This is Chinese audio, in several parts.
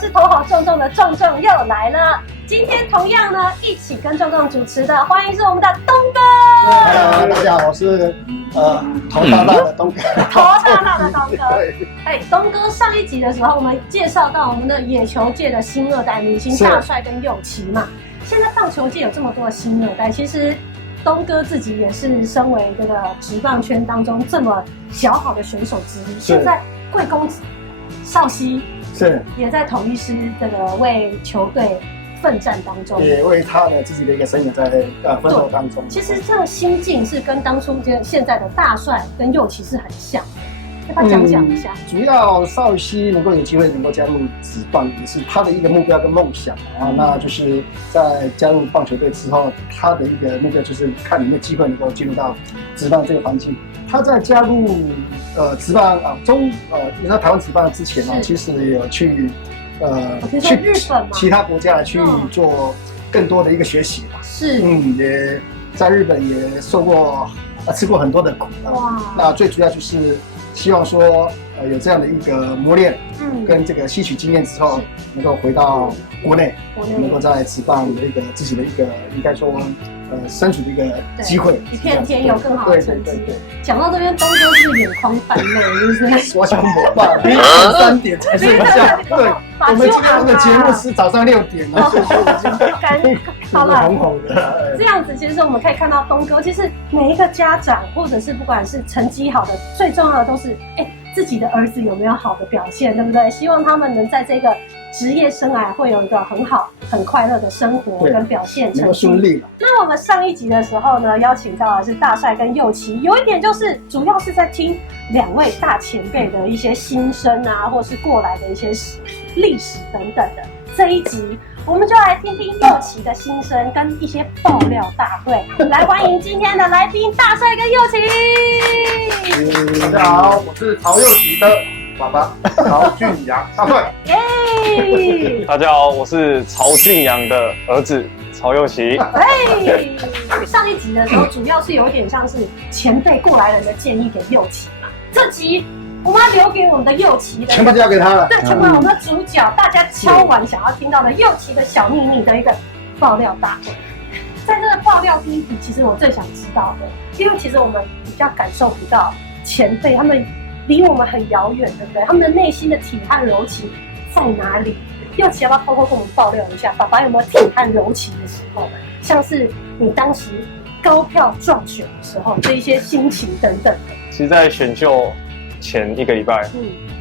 是头好重重的壮壮又来了。今天同样呢，一起跟壮壮主持的，欢迎是我们的东哥。大家好，我是头大大的东哥。头大大的东哥。哎，东哥上一集的时候，我们介绍到我们的野球界的新二代明星大帅跟佑齐嘛。现在棒球界有这么多的新二代，其实东哥自己也是身为这个职棒圈当中这么小好的选手之一。现在贵公子少熙是也在统一师这个为球队奋战当中，也为他的自己的一个生涯在奋斗当中。其实这个心境是跟当初现在的大帅跟佑齐是很像的，要不要讲一下？主要少熙能够有机会能够加入职棒，也是他的一个目标跟梦想啊。那就是在加入棒球队之后，他的一个目标就是看有没有机会能够进入到职棒这个环境。他在加入职棒你知道台湾职棒之前啊，其实有去去日本其他国家去做更多的一个学习嘛。是，也在日本也吃过很多的苦哇。那最主要就是希望说有这样的一个磨练，跟这个吸取经验之后，能够回到国内，能够在职棒的一个自己的一个应该说身处的一个机会，一片天有更好的成绩。讲到这边，东哥是眼眶泛泪，是不是？我想我爸凌晨3点才睡觉。对，我们今天的节目是早上6点了，好了，红红的。这样子，其实我们可以看到东哥，其实每一个家长或者是不管是成绩好的，最重要的都是自己的儿子有没有好的表现，对不对？希望他们能在这个职业生涯会有一个很好、很快乐的生活跟表现成绩。顺利。那我们上一集的时候呢，邀请到的是大帅跟佑齐，有一点就是主要是在听两位大前辈的一些心声啊，或是过来的一些历史等等的。这一集我们就来听听佑齐的心声跟一些爆料大会。来欢迎今天的来宾大帅跟佑齐。大家好，我是曹佑齐的爸爸曹俊阳大帅。大家好，我是曹俊阳的儿子曹佑齐。上一集的时候，主要是有点像是前辈过来人的建议给佑齐嘛。这集我们要留给我们的佑齐的，全部交给他了。对，全部我们的主角，大家敲完想要听到的佑齐的小秘密的一个爆料大会。在这个爆料第一题，其实我最想知道的，因为其实我们比较感受不到前辈他们离我们很遥远，对不对？他们的内心的体汗柔情在哪里？佑齐要不要偷偷跟我们爆料一下，爸爸有没有体汗柔情的时候？像是你当时高票撞选的时候，这一些心情等等的。其实，在选秀前1个礼拜，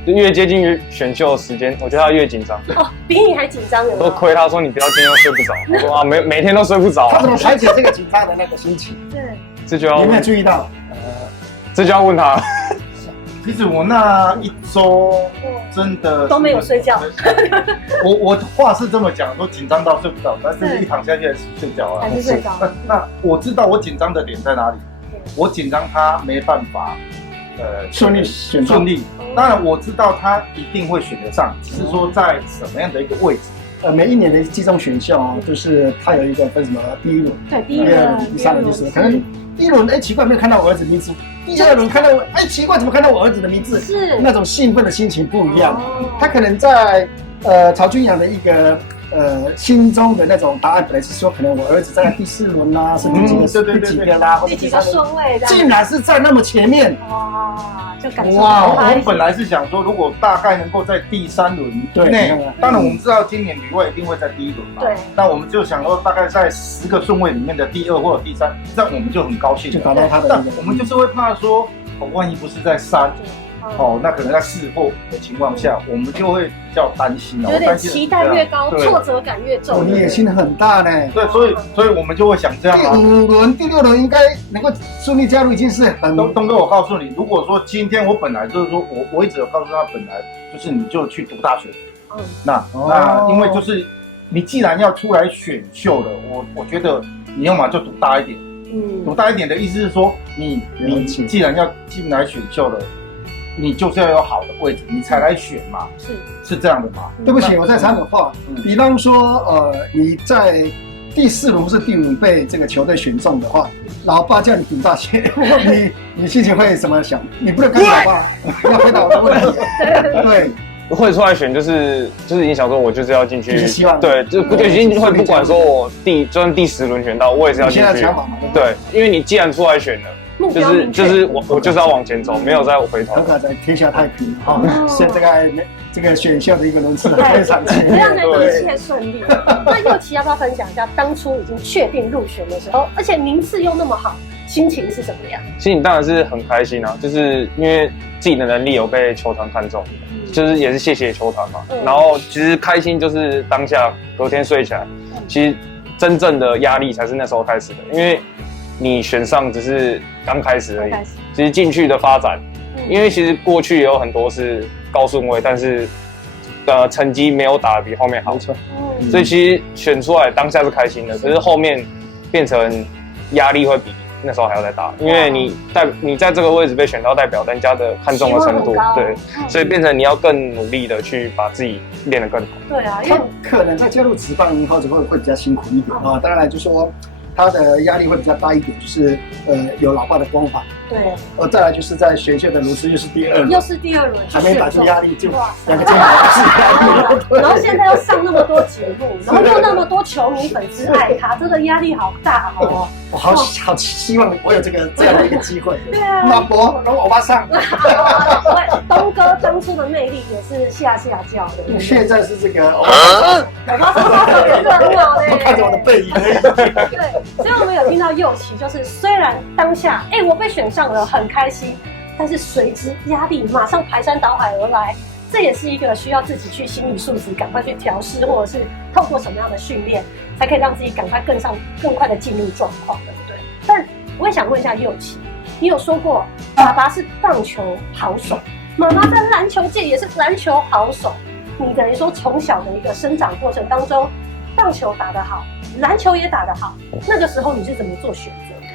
就越接近选秀的时间，我觉得他越紧张。比你还紧张有没有？都亏他说你不要今天又睡不着，我说啊每天都睡不着。他怎么排解这个紧张的那个心情？对，这就要有没有注意到？这就要问他。其实我那一周真的都没有睡觉。我话是这么讲，说紧张到睡不着，但是一躺下去还是睡着了。还是睡着。那我知道我紧张的点在哪里，我紧张他没办法顺利。当然我知道他一定会选得上，只是说在什么样的一个位置。每一年的季中选秀啊，就是他有一个分什么第1轮，对，第1轮、第3轮就是可能第1轮奇怪没有看到我儿子的名字，第2轮看到我奇怪怎么看到我儿子的名字，是那种兴奋的心情不一样。他可能在曹俊阳的一个心中的那种答案本来是说，可能我儿子在第4轮啦，是第几个啦，或者第几个顺位，竟然是在那么前面，哇，就感受哇！我本来是想说，如果大概能够在第3轮内，当然我们知道今年旅外一定会在第1轮嘛，对，那我们就想说，大概在10个顺位里面的第2或者第3，这样我们就很高兴，就达到他的。但我们就是会怕说，万一不是在3。那可能在4或的情况下，我们就会比较担心有点期待越高，挫折感越重。你野心很大呢。对，所以我们就会想这样啊。第5轮、第6轮应该能够顺利加入，已经是很。东哥，我告诉你，如果说今天我本来就是说我一直有告诉他，本来就是你就去读大学。那因为就是你既然要出来选秀了，我觉得你要嘛就读大一点。读大一点的意思是说，你既然要进来选秀了。你就是要有好的位置，你才来选嘛，是这样的嘛？对不起，我再插个话，比方说，你在第4轮或是第5轮被这个球队选中的话，老爸叫你读大学，你心情会怎么想？你不能跟老爸要回答我的问题。对，会出来选就是已经想说我就是要进去，就是希望对，就已经会不管说我就算第10轮选到，我也是要进去。对，因为你既然出来选了。就是我就是要往前走，没有再回头。很可能天下太平哈，现在这个选秀的一个轮次非常前面，这样的一切顺利。那佑琪要不要分享一下当初已经确定入选的时候，而且名次又那么好，心情是什么样？心情当然是很开心啊，就是因为自己的能力有被球团看中，就是也是谢谢球团嘛。然后其实开心就是当下隔天睡起来，其实真正的压力才是那时候开始的，因为你选上只是刚开始而已，其实进去的发展，因为其实过去也有很多是高顺位，但是成绩没有打得比后面好，所以其实选出来当下是开心的，可是后面变成压力会比那时候还要再大，因为你在这个位置被选到，代表人家的看重的程度，对，所以变成你要更努力的去把自己练得更好。对啊，他可能在加入职棒以后会比较辛苦一点啊，当然就是说。他的压力会比较大一点，就是有老爸的光环，对，再来就是在选秀的炉石又是第2轮，还没打出压力就2个肩膀是压力，然后现在又上那么多节目，然后又那么多球迷粉丝爱他，真的压力好大哦。我好希望我有这样的一个机会。对啊，马博让我爸上。东哥当初的魅力也是吓叫的。现在是这个，我爸上也是很好嘞。看着我的背影而已。对。所以我们有听到佑琪，就是虽然当下，我被选上了，很开心，但是随之压力马上排山倒海而来，这也是一个需要自己去心理素质赶快去调试，或者是透过什么样的训练，才可以让自己赶快更快的进入状况，对不对？但我也想问一下佑琪，你有说过爸爸是棒球好手，妈妈在篮球界也是篮球好手，你等于说从小的一个生长过程当中，棒球打得好，篮球也打得好，那个时候你是怎么做选择的？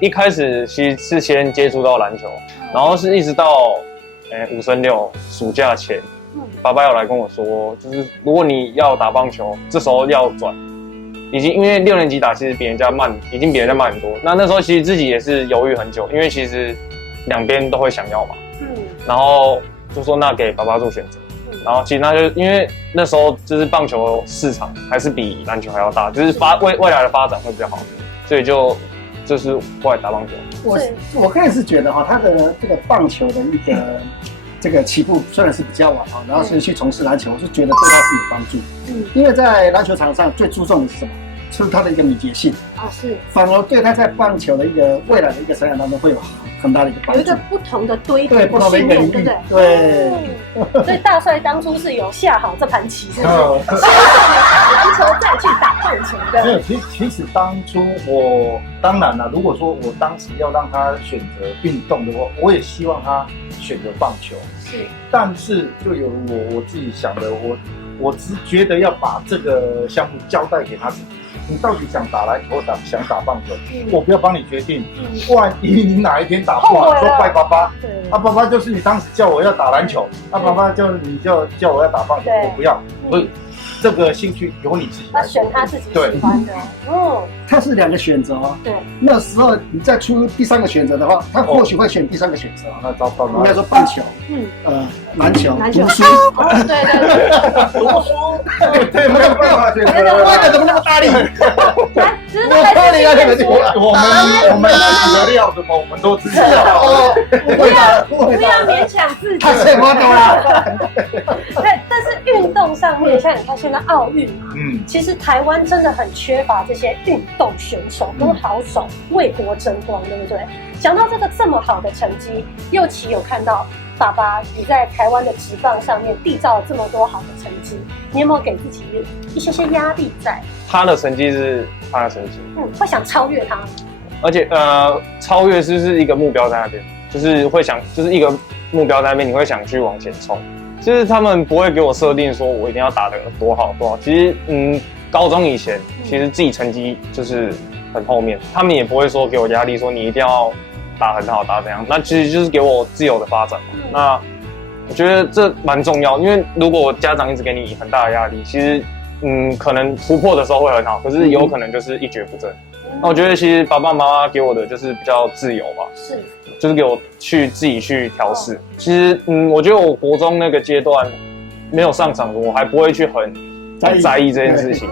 一开始其实是先接触到篮球，然后是一直到5升6暑假前，爸爸有来跟我说，就是如果你要打棒球，这时候要转，因为6年级打其实比人家慢，已经比人家慢很多。那时候其实自己也是犹豫很久，因为其实两边都会想要嘛，然后就说那给爸爸做选择。然后其实那就因为那时候就是棒球市场还是比篮球还要大，就是未来的发展会比较好，所以就是过来打棒球。我个人是觉得哈，他的这个棒球的一个这个起步虽然是比较晚哈，然后是去从事篮球，我是觉得对他是有帮助。因为在篮球场上最注重的是什么？是他的一个敏捷性啊，是。反而对他在棒球的一个未来的一个生涯当中会有很大的一个帮助，有一个不同的堆叠，对不同的一个领域，对。所以大帅当初是有下好这盘棋，是不是？先打篮球再去打棒球的。没有，其实当初我当然了，如果说我当时要让他选择运动的话，我也希望他选择棒球。是。但是就有我自己想的，我只觉得要把这个项目交代给他自己。你到底想打篮球，想打棒球？我不要帮你决定。万一你哪一天打不好，说怪爸爸。爸爸就是你当时叫我要打篮球，爸爸你就叫我要打棒球，我不要。所以这个兴趣由你自己来。他选他自己喜欢的。他是2个选择。对。那时候你再出第3个选择的话，他或许会选第3个选择。那糟糕了。应该说棒球。篮球。读书。对。读书。对，没有办法选择。怎么那么大力？来，只是还是我们的料什么我们都知道。不要勉强自己。太什么都了。对，但是运动上面，像你看现在奥运嘛，其实台湾真的很缺乏这些运动选手跟好手为国争光，对不对？讲到这么好的成绩，佑琪有看到爸爸你在台湾的职棒上面缔造了这么多好的成绩，你有没有给自己一些压力在？他的成绩是他的成绩，会想超越他，而且超越是一个目标在那边，就是会想，就是一个目标在那边，你会想去往前冲。就是他们不会给我设定说我一定要打得多好多好。其实高中以前其实自己成绩就是很后面，他们也不会说给我压力说你一定要打很好打怎样，那其实就是给我自由的发展嘛。那我觉得这蛮重要，因为如果家长一直给你很大的压力，其实可能突破的时候会很好，可是有可能就是一蹶不振。那我觉得其实爸爸妈妈给我的就是比较自由吧，就是给我自己去调试。其实我觉得我国中那个阶段，没有上场，我还不会去很在意这件事情。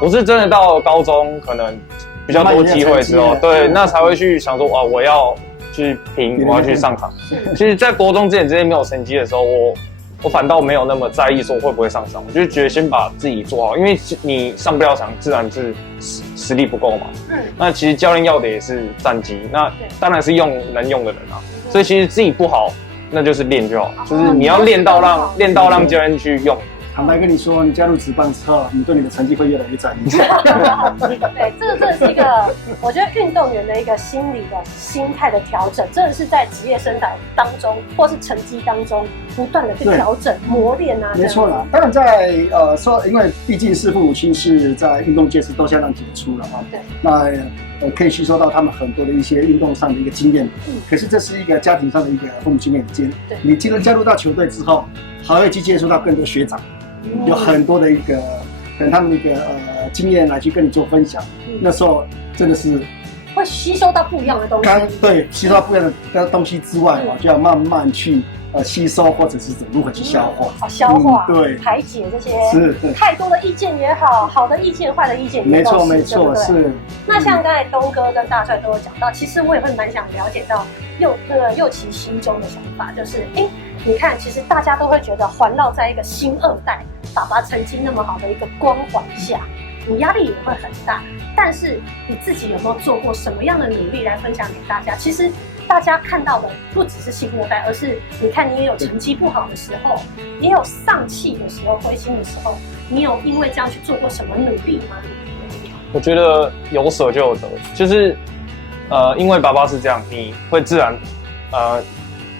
我是真的到高中可能比较多机会之后，对，那才会去想说，哇，我要去拼，我要去上场。其实，在国中之前这些没有成绩的时候，我反倒没有那么在意说会不会上场，我就觉得先把自己做好，因为你上不了场，自然是实力不够嘛。那其实教练要的也是战绩，那当然是用能用的人啊。所以其实自己不好，那就是练就好，就是你要练到让教练去用。坦白跟你说，你加入职棒之后，你对你的成绩会越来越在意。对，这个真的是一个，我觉得运动员的一个心理的心态的调整，真的是在职业生涯当中，或是成绩当中，不断的去调整、磨练啊。没错啦，当然在说，因为毕竟是父母亲是在运动界是都相当杰出了啊。对。那可以吸收到他们很多的一些运动上的一个经验。可是这是一个家庭上的一个父母亲的经验。对。你加入到球队之后，还会去接触到更多学长。有很多的一个可能他们的一个经验来去跟你做分享，那时候真的是会吸收到不一样的东西。对，吸收到不一样的东西之外就要慢慢去吸收，或者是如何去消化。消化，对，排解这些太多的意见也好，好的意见、坏的意见也好。没错，是。那像刚才东哥跟大帅都有讲到，其实我也会蛮想了解到佑琪心中的想法，就是你看，其实大家都会觉得环绕在一个新二代爸爸曾经那么好的一个光环下，你压力也会很大。但是你自己有没有做过什么样的努力来分享给大家？其实大家看到的不只是新二代，而是你看你也有成绩不好的时候，也有丧气的时候、灰心的时候，你有因为这样去做过什么努力吗？我觉得有舍就有得，就是因为爸爸是这样，你会自然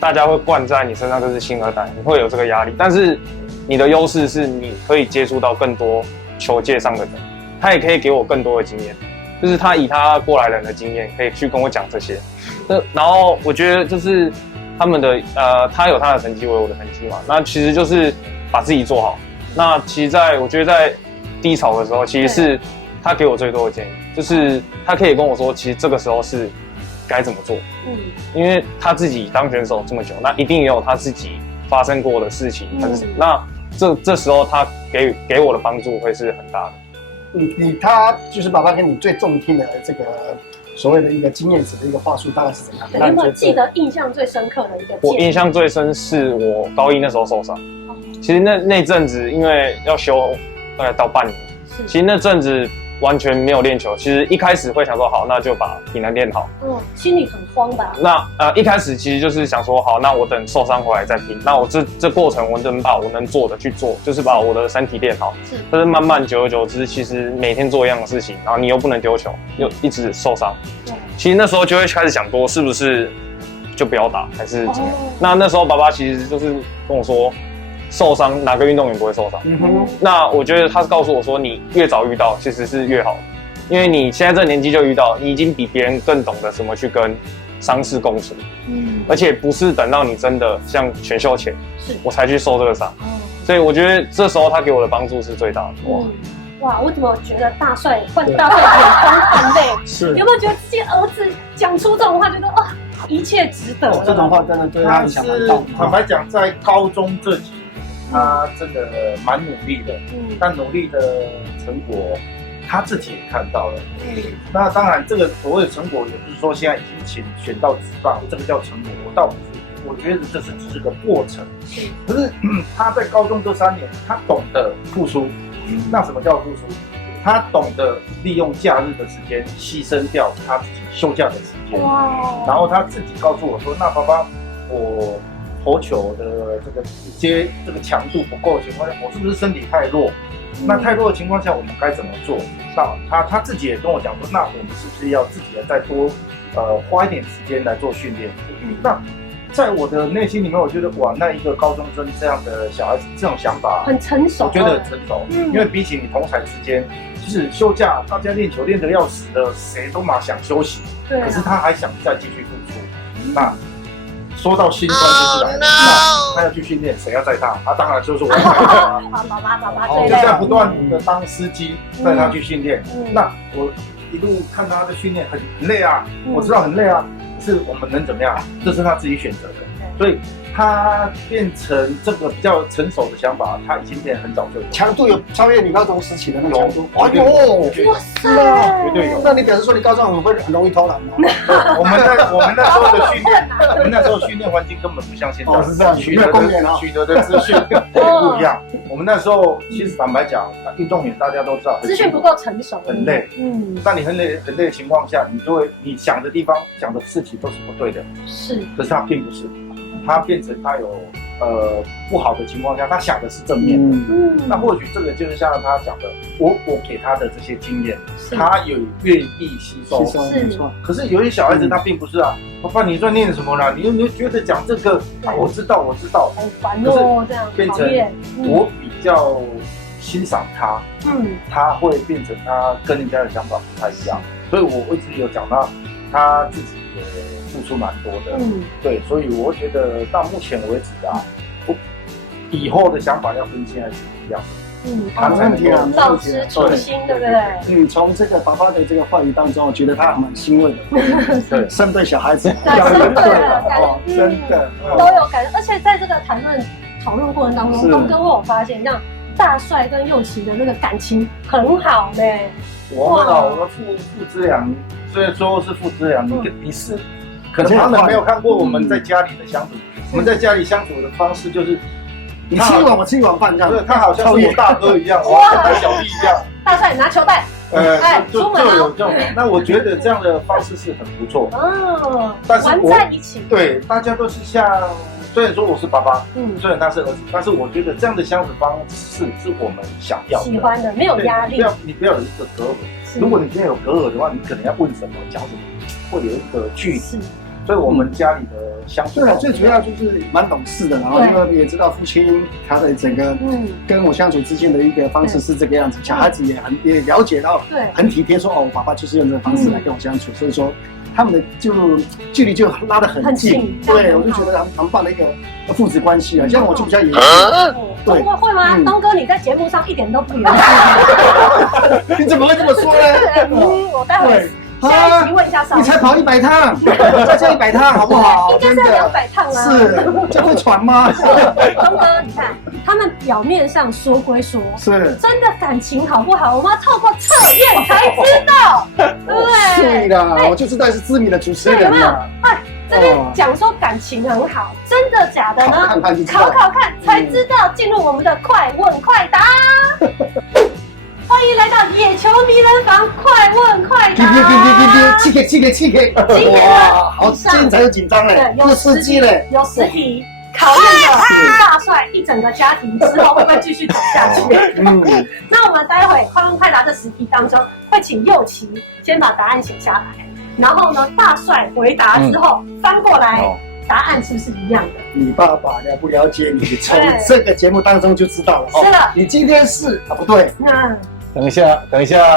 大家会灌在你身上，就是新二代，你会有这个压力。但是你的优势是你可以接触到更多球界上的人，他也可以给我更多的经验，就是他以他过来人的经验可以去跟我讲这些。然后我觉得就是他们的他有他的成绩，我有我的成绩嘛，那其实就是把自己做好。那其实我觉得在低潮的时候，其实是他给我最多的建议，就是他可以跟我说，其实这个时候是该怎么做。因为他自己当选手这么久，那一定也有他自己发生过的事情。那这时候他给我的帮助会是很大的。他就是爸爸跟你最重听的这个所谓的一个经验值的一个话术，大概是怎样？你有没有记得印象最深刻的一个？我印象最深是我高一那时候受伤。其实那阵子因为要休大概到半年，其实那阵子完全没有练球。其实一开始会想说，好，那就把体能练好。心里很慌吧？那一开始其实就是想说，好，那我等受伤回来再拼。那我这过程我能把我能做的去做，就是把我的身体练好。但是慢慢久而久之，其实每天做一样的事情，然后你又不能丢球，又一直受伤。其实那时候就会开始想说，是不是就不要打，还是怎么样？那时候爸爸其实就是跟我说，受伤哪个运动员不会受伤？那我觉得他是告诉我说，你越早遇到其实是越好的，因为你现在这个年纪就遇到，你已经比别人更懂得怎么去跟伤势共处。而且不是等到你真的像选秀前，我才去受这个伤。所以我觉得这时候他给我的帮助是最大的。哇，我怎么觉得大帅眼光泛泪？有没有觉得自己儿子讲出这种话，觉得一切值得？这种话真的对他影响蛮大。坦白讲，在高中这几年，他真的蛮努力的。但努力的成果，他自己也看到了。那当然，这个所谓的成果，也不是说现在已经选到职棒，这个叫成果。我觉得这只是个过程。可是他在高中这3年，他懂得付出。那什么叫付出？他懂得利用假日的时间牺牲掉他自己休假的时间。然后他自己告诉我说：“那爸爸，我投球的这个强度不够的情况下，我是不是身体太弱？那太弱的情况下，我们该怎么做？”那他自己也跟我讲说：“那我们是不是要自己再多花一点时间来做训练？”那在我的内心里面，我觉得哇，那一个高中生这样的小孩子，这种想法很成熟，我觉得很成熟。因为比起你同侪之间，就是休假大家练球练得要死的，谁都嘛想休息，可是他还想再继续付出。那说到心酸就是来了，那他要去训练，谁要载他？他当然就是我载他。爸爸就这样不断的当司机带他去训练。那我一路看他的训练很累啊，我知道很累啊。是我们能怎么样？这是他自己选择的，所以他变成这个比较成熟的想法，他已经变得很早就有。强度有超越你高中时期的那个强度。哎呦，哇塞，绝对有。那你表示说你高中很容易偷懒吗？我们那时候的训练，我们那时候训练环境根本不像现在，是这样，取得的资讯不一样。我们那时候其实坦白讲，运动员大家都知道，资讯不够成熟，很累。在你很累的情况下，你想的地方、想的事情都是不对的。是，可是他并不是。他变成他有不好的情况下，他想的是正面的。那或许这个就是像他讲的，我给他的这些经验，他有愿意吸收。没错。可是有些小孩子他并不是啊，爸爸你在念什么啦？你觉得讲这个我知道，好烦哦，这样变成我比较欣赏他，他会变成他跟人家的想法不太一样，所以我一直有讲到他自己也付出蛮多的，对，所以我觉得到目前为止啊，我以后的想法要跟现在是一样的，他才能够保持初心，对不对？从这个爸爸的这个话语当中，我觉得他还蛮欣慰的，对，生对小孩子，真的都有感，而且在这个讨论过程当中，东哥我有发现，像大帅跟佑琪的那个感情很好呢。我们父子俩，虽然说是父子俩，你是。可能他们没有看过我们在家里的相处，我们在家里相处的方式就是，你吃一碗我吃一碗饭这样，对，他好像是我大哥一样，我跟小弟一样。大帅拿球袋，就有这种。那我觉得这样的方式是很不错，但是玩在一起，对，大家都是像，虽然说我是爸爸，虽然他是儿子，但是我觉得这样的相处方式是我们想要的、喜欢的，没有压力。你不要有一个隔阂，如果你今天有隔阂的话，你可能要问什么、讲什么，会有一个距离。所以我们家里的相处，对啊，最主要就是蛮懂事的，然后因为也知道父亲他的整个跟我相处之间的一个方式是这个样子，小孩子也了解到，很体贴，说哦，爸爸就是用这个方式来跟我相处，所以说他们的距离就拉得很近，对，我就觉得很棒的一个父子关系啊。像我就比较严肃，对，会吗？东哥你在节目上一点都不严肃，你怎么会这么说呢？我待会。下一题问一下少，你才跑100趟，再加100趟好不好？应该是200趟啦。是，这会喘吗？东哥，你看他们表面上说归说，是真的感情好不好？我们要透过测验才知道，对不对？是的，我就知道是知名的主持人嘛。哎，这边讲说感情很好，真的假的呢？考看才知道。进入我们的快问快答。欢迎来到野球迷人房，快问快答。气给！哇，好精彩又紧张嘞，有刺激嘞，有10题，考验的大帅一整个家庭之后会不会继续走下去？那我们待会快问快答这10题当中，会请佑琪先把答案写下来，然后呢，大帅回答之后翻过来。答案是不是一样的？你爸爸了不了解你？从这个节目当中就知道了。是的，你今天是不对。等一下，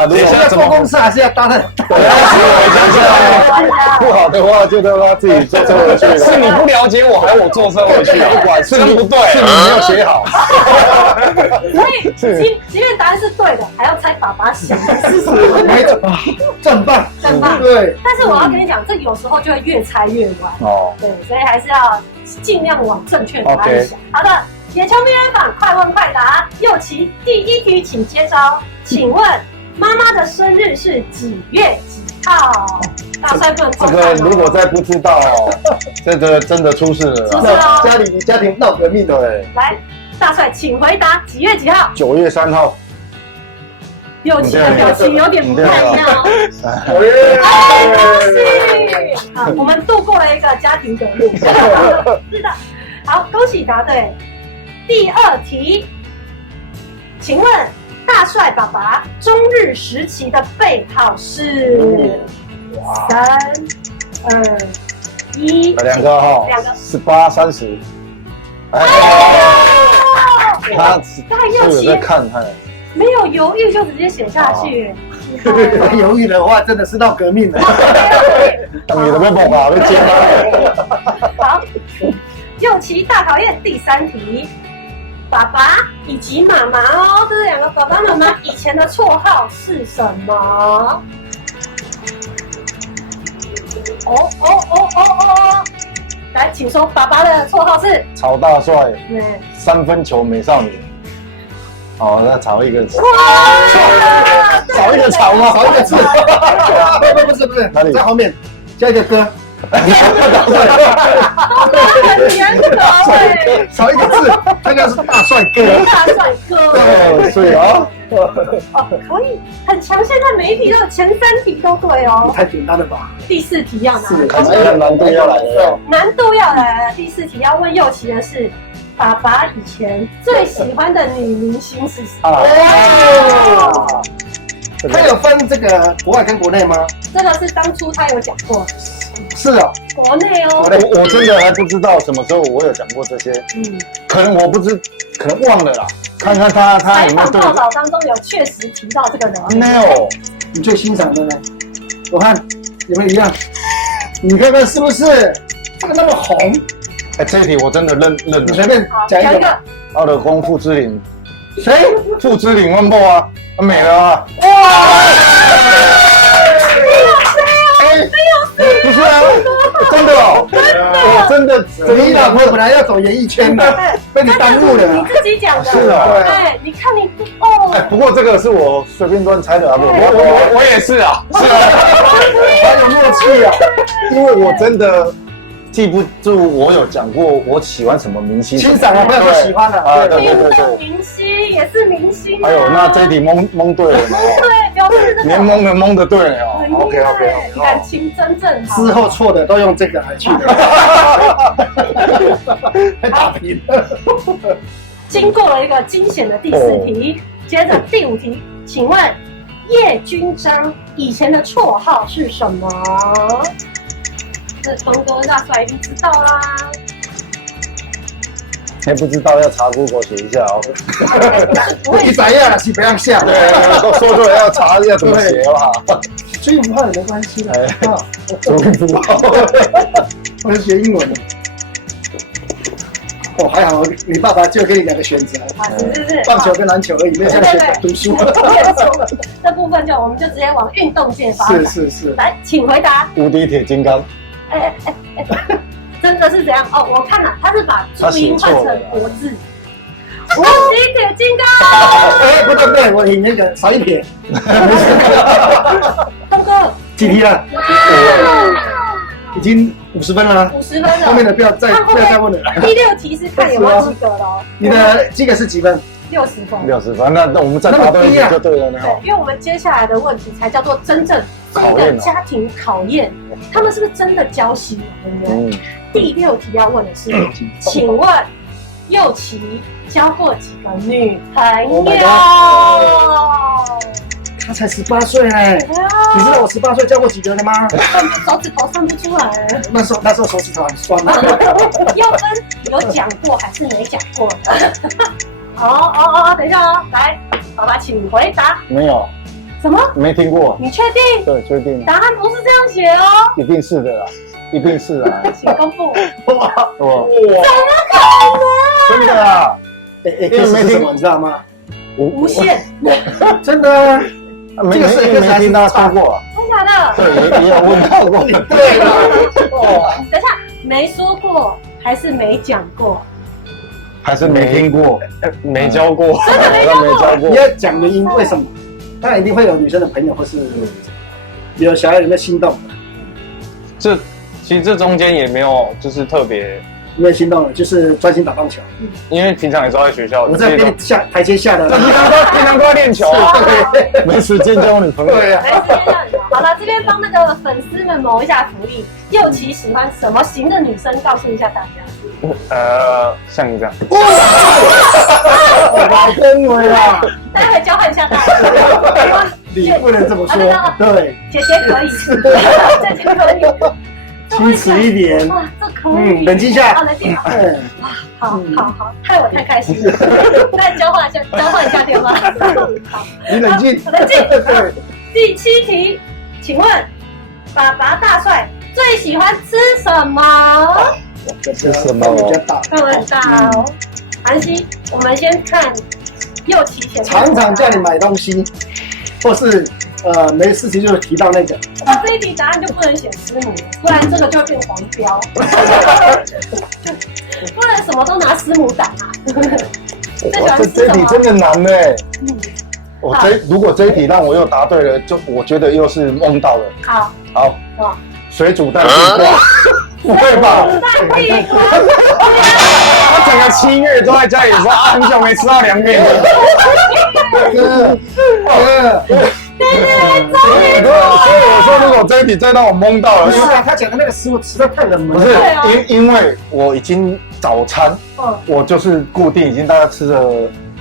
如果要做公司还是要搭的？不好的话就让他自己坐车回去。是你不了解我，还我坐车回去，不管是不对，是你没有写好。所以即便答案是对的，还要猜爸爸想的是什么？没错，正棒。对。但是我要跟你讲，这有时候就会越猜越歪。对，所以还是要尽量往正确的答案想。好的。野球迷人房快问快答，佑琪第1题请接招，请问妈妈的生日是几月几号？大帅不能偷看哦。这个如果再不知道，这个真的出事了。出事了，家庭闹革命了。来，大帅请回答几月几号？9月3号。佑琪的表情有点不太一样哦。恭喜！好，我们度过了一个家庭革命。是的，好，恭喜答对。第2题，请问大帅爸爸中日时期的背号是？3、2、1，两个哈，18、30。他有在看，没有犹豫就直接写下去。犹豫的话，真的是闹革命了。你都被猛啊，被接了。好，佑琪大考验第3题。爸爸以及妈妈哦，这2个爸爸妈妈以前的绰号是什么？来，请说爸爸的绰号是曹大帅，对三分球美少女。哦，那少一个字，少一个草吗？少一个字，不是，哪里在后面加一个哥，很严格哎，少一个字，他应该是大帅哥。大帅哥。对，所以啊，哦，可以，很强。现在每一题都有前3题都对哦。太简单了吧？第4题要拿，是开始看难度要来了。难度要来了。第4题要问佑琪的是，爸爸以前最喜欢的女明星是谁？哦，他有分这个国外跟国内吗？这个是当初他有讲过，是哦，国内哦。我真的还不知道什么时候我有讲过这些，可能我不知，可能忘了啦。看看他采有没有对访报道当中有确实提到这个人。没有？你最欣赏的呢？我看有没有一样？你看看是不是这个那么红？哎，这一题我真的认你了。随便讲一个。他的功傅之岭，谁？傅之岭问过啊，美了啊。不是啊，真的哦，我真的，你老婆本来要走演艺圈的，被你耽误了。你自己讲的。是哦，哎，你看你哦。哎，不过这个是我随便乱猜的啊，我也是啊，是啊，好有默契啊，因为我真的记不住我有讲过我喜欢什么明星，欣赏啊，不要说喜欢了啊，对。明星也是明星。还有那这一题蒙对了，对，表示这个连蒙的对了哦。OK， 感情真正好。之后错的都用这个来去的，还打平了。经过了一个惊险的第4题，接着第5题，请问叶君璋以前的绰号是什么？这东哥大帅一定知道啦。还不知道要查 Google 写一下哦。你怎样是不要像？对，说对了要查要怎么写吧。所以不怕也没关系的。注意不好。我是学英文的。哦，还好你爸爸就给你2个选择，是棒球跟篮球而已，没有像选择读书。这部分我们就直接往运动界发展。是。来，请回答。无敌铁金刚。哎，真的是怎样？哦，我看了，他是把注音换成国字。无敌铁金刚。哎，不对，我赢那个少一撇。东哥几题了？已经50分了。50分了。后面的不要再问了。第6题是看有没有及格了。你的及格是几分？60分。60分，那我们再答对一题就对了呢。对，因为我们接下来的问题才叫做真正的家庭考验，他们是不是真的交心？对不对？第6题要问的是，请问佑琪交过几个女朋友？他才18岁哎，你知道我18岁交过几个了吗？手指头算不出来。那时候手指头很酸嘛。要分有讲过还是没讲过的？哦，等一下哦，来，爸爸请回答。没有。什么？没听过。你确定？对，确定。答案不是这样写哦。一定是的啦，一定是啊。请公布。哇！怎么可能？真的啊！这是什么你知道吗？无限。真的。这个是没听他说过，真假的？对，也有问到过。对了，等一下，没说过还是没讲过？还是没听过？没教过，真的没教过。你要讲原因，为什么？当然一定会有女生的朋友，或是有小孩有没有心动的？其实这中间也没有就是特别。因为心动了，就是专心打棒球。因为平常也都在学校，我在边台阶下的，平常都在练球，对，没时间交女朋友。对呀，没时间交女朋友。好了，这边帮那个粉丝们谋一下福利。佑琪喜欢什么型的女生？告诉一下大家。像你这样。好恭维啊！待会交换一下大家。你不能这么说，对，姐姐可以，姐姐可以。矜持一点，哇，这可以，冷静下，冷静，好，害我太开心了。再交换一下电话。好，你冷静，冷静。对，第7题，请问爸爸大帅最喜欢吃什么？吃什么？比较大，范围很大哦。韩熙，我们先看佑琪写的。常常叫你买东西，或是没事情就提到那个。这一题答案就不能写师母，不然这个就会变黄标。不能什么都拿师母打啊。哇，这题真的难呢。如果这一题让我又答对了，就我觉得又是梦到了。好，水煮蛋地瓜，不会吧？蛋地瓜，他整个7月都在家里说很久没吃到凉面了。所以我说，如果这一题再让我懵到了，不是啊，他讲的那个食物实在太冷门不了。是因为我已经早餐，我就是固定已经大概吃了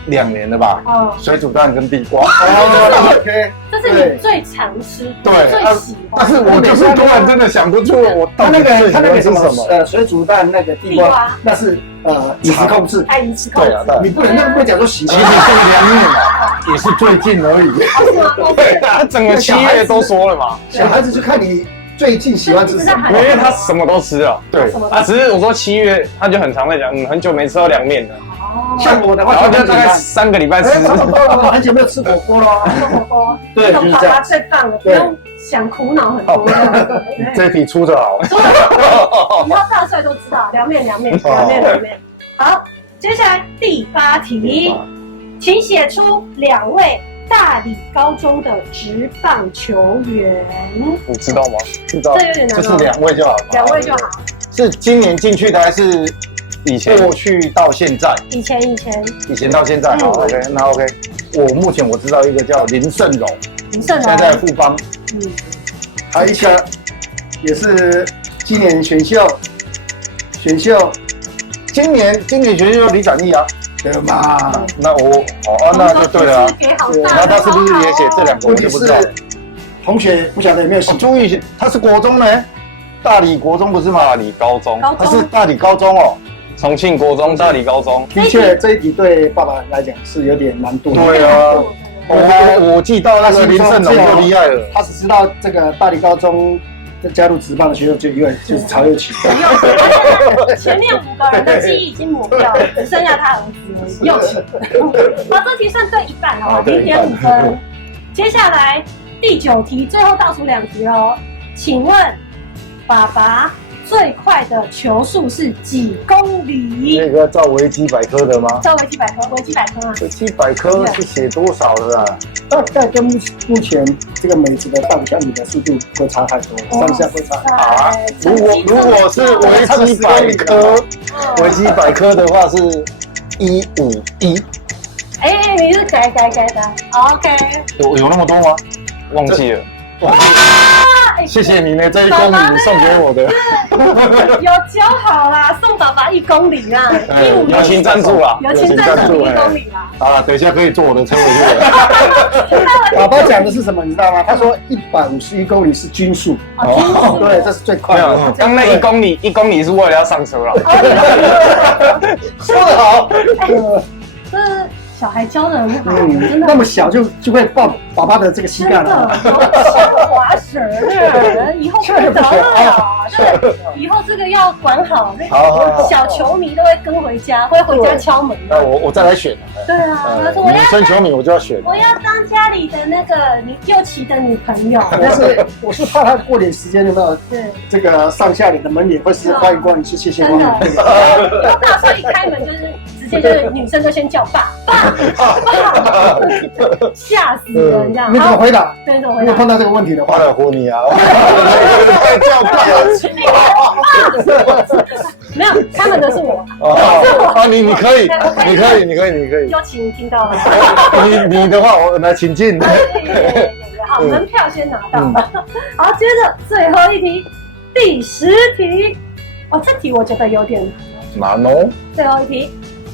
2年了吧，水煮蛋跟地瓜。OK， 这是你最常吃、最喜欢。但是我就是突然真的想不出我他那个是什么？水煮蛋那个地瓜，那是饮食控制。饮食控制。你不能那么讲说喜欢。其实这个凉面嘛，也是最近而已。对，他整个7月都说了嘛。小孩子就看你最近喜欢吃什么，因为他什么都吃了。对，只是我说7月，他就很常在讲，很久没吃到凉面了。像我的话，然后就大概3个礼拜吃。很久没有吃火锅了。吃火锅，对，就是这样。最棒了，不用想苦恼很多。这题出的好。以后大帅都知道，凉面。好，接下来第8题，请写出2位大理高中的职棒球员。你知道吗？知道。这有点难。就是2位就好。2位就好。是今年进去的还是以前过去到现在？以前到现在。好 ，OK， 那 OK。目前我知道一个叫林胜荣，现在在富邦。还有一个也是今年选秀，今年选秀李展毅啊。对嘛？那那就对了啊。那他是不是也写这2个？我就不知道。同学不晓得有没有注意，他是国中呢，大理国中不是吗？大理高中，他是大理高中哦。重庆国中、大理高中。的确，这一题对爸爸来讲是有点难度。对啊，我记到那个林胜荣就厉害了，他只知道这个大理高中加入职棒的学校就一位，就是曹佑启。前面5个人的记忆已经抹掉了，只剩下他儿子佑启。好，这题算对一半哦，0.5分。接下来第9题，最后倒数2题哦，请问爸爸最快的球速是几公里？那个照维基百科的吗？照维基百科啊。维基百科是写多少的啊？大概跟目前这个美职的大小米的速度会差太多，上下会差。啊，如果是维基百科的话是151。你是改的 ，OK。有那么多吗？忘记了。谢谢你呢，这1公里送给我的。有教好啦，送爸爸1公里啦，15友情赞助啦，友情赞助1公里啦。啊，等一下可以坐我的车回去。爸爸讲的是什么？你知道吗？他说151公里是均速。对，这是最快的。刚那1公里是为了要上车啦。说得好。这小孩教的很好，真的。那么小就会抱爸爸的这个膝盖了，小滑舌的，以后不得了。对，以后这个要管好，小球迷都会跟回家，会回家敲门。那我再来选。对啊，他说女生球迷我就要选。我要当家里的那个佑琪的女朋友。我是怕他过点时间有没有？对，这个上下脸的门脸会是欢迎光临，是谢谢光临。然后大帅一开门就是直接就是女生就先叫爸，吓死人这样。你怎么回答？对，怎么回答？如果碰到这个问题的话，来唬你啊！再叫爸。没有，他们的是我。你可以。邀请听到了。你的话，我来请进。好，门票先拿到了。好，接着最后一题，第10题。这题我觉得有点难哦。最后一题，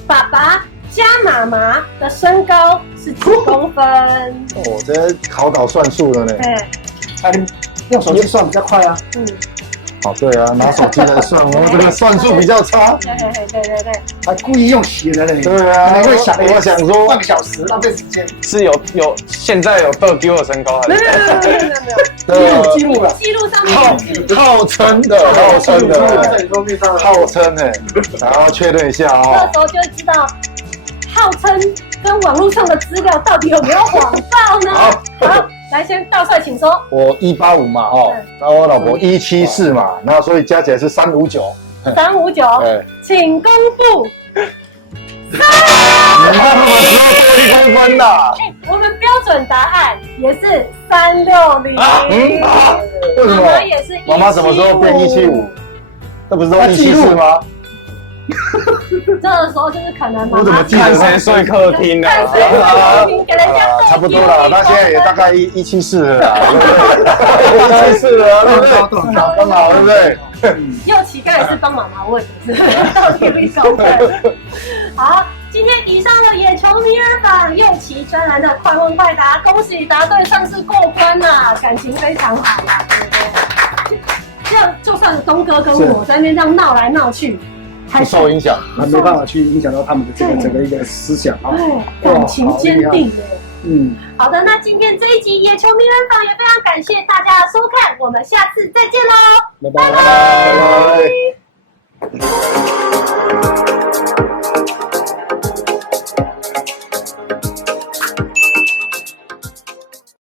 爸爸加妈妈的身高是几公分？这考倒算数了呢。对，用手机算比较快啊。对啊，拿手机来算，我这个算术比较差。对，还故意用写的嘞。对啊，你会想，我想说半个小时浪费时间。是有现在有得给我身高还是？没有，记录了，记录上面号称的，然后确认一下啊。这时候就会知道号称跟网络上的资料到底有没有谎报呢？好，来，先大帅请说。我185嘛，哦，然后我老婆174嘛，那所以加起来是359。 359，对，请公布。你看他们只要多1公分啦。我们标准答案也是360。为什么？妈妈也是175。妈妈什么时候变175？那不是都174吗？这个时候就是可能妈妈我怎么记得看谁睡客厅呢？看谁睡客厅给人家差不多了，那现在也大概174了啦，对不对？174了，对不对？刚好，对不对？右旗刚才是帮妈妈问的，是到底有高分？好，今天以上的野球迷儿榜右旗专栏的快问快答，恭喜答对，算是过关啦，感情非常好啦，对不对？这样就算东哥跟我在那边这样闹来闹去，不受影响，还没办法去影响到他们的整个一个思想啊。对，感情坚定耶。嗯，好的，那今天这一集野球名人榜也非常感谢大家的收看，我们下次再见喽，拜拜。